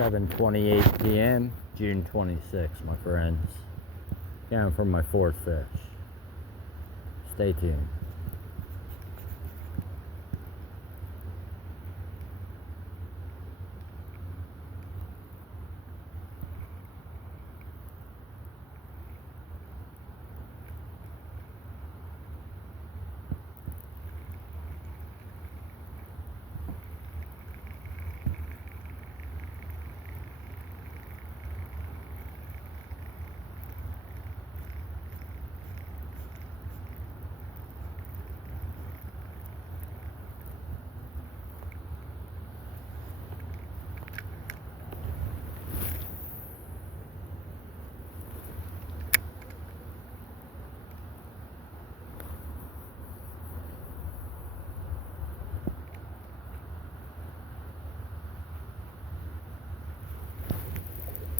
7:28 p.m. June 26th, my friends. Down for my fourth fish. Stay tuned.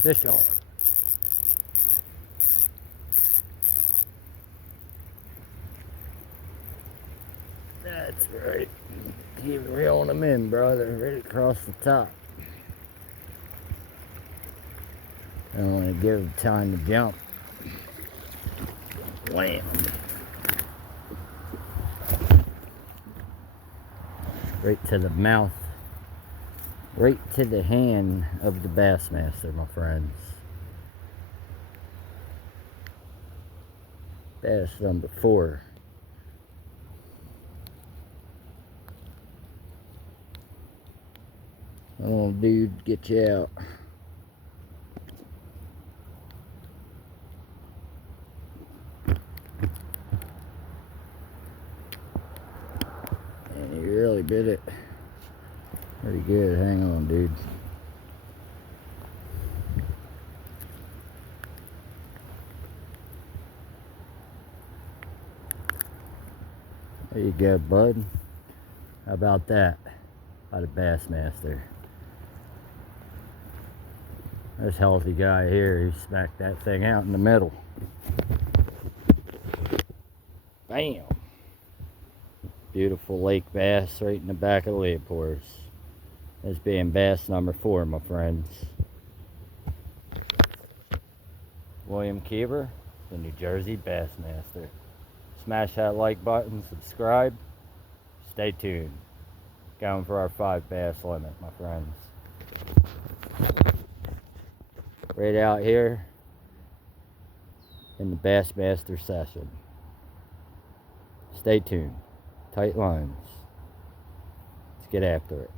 Fish on. That's right. Keep reeling them in, brother. Right across the top. I don't want to give them time to jump. Wham. Right to the mouth. Right to the hand of the bassmaster, my friends. Bass number 4. Oh, dude, get you out. And he really bit it. Pretty good. Hang on, dude. There you go, bud. How about that? By the bassmaster. This healthy guy here, he smacked that thing out in the middle. Bam! Beautiful lake bass right in the back of the lid pores. This being bass number 4, my friends. William Keever, the New Jersey Bassmaster. Smash that like button, subscribe, stay tuned. Going for our 5 bass limit, my friends. Right out here in the Bassmaster session. Stay tuned. Tight lines. Let's get after it.